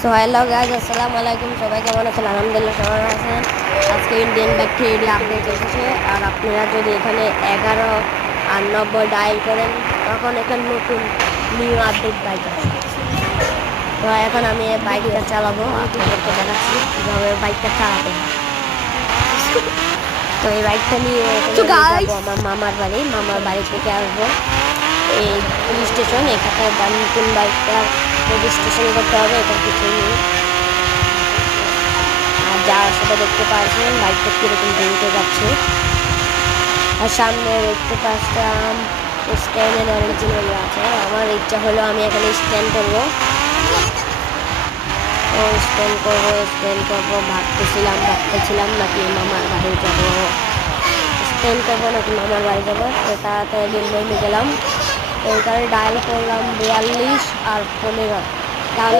So hello guys, আসসালামু আলাইকুম। সবাই কেমন আছেন? আলহামদুলিল্লাহ সবাই ভালো আছেন। আজকে ইন্ডিয়ান ব্যাগ থ্রি আপডেট এসেছে। আর আপনারা যদি এখানে 11 আর 90 ডায়াল করেন তখন এখানে নতুন নিউ আপডেট বাইক আসে। তো এখন আমি এই বাইকটা চালাবো, আপনাদেরকে দেখাচ্ছি কীভাবে বাইকটা চালাতে হয়। তো এই বাইকটা নিয়ে যাবো আমার মামার বাড়ি থেকে আসবো এই পুলিশ স্টেশন। এখানে নতুন বাইকটা রেজিস্ট্রেশন করতে হবে, এটা কিছু নেই। আর যা সেটা দেখতে পাচ্ছেন বাইকটা কীরকম ভেঙে যাচ্ছে। আর সামনে দেখতে পাচ্ছিলাম স্ট্যান্ডের অরিজিনাল আছে। আমার ইচ্ছা হলো আমি এখানে স্ট্যান্ড করবো, তো স্ট্যান্ড করবো ভাবতেছিলাম নাকি মামার বাড়ি যাবো, স্ট্যান্ড করবো নাকি মামার বাড়ি যাবো। তো তাড়াতাড়ি নেমে গেলাম। তো এখানে ডায়াল করলাম 42 আর 15।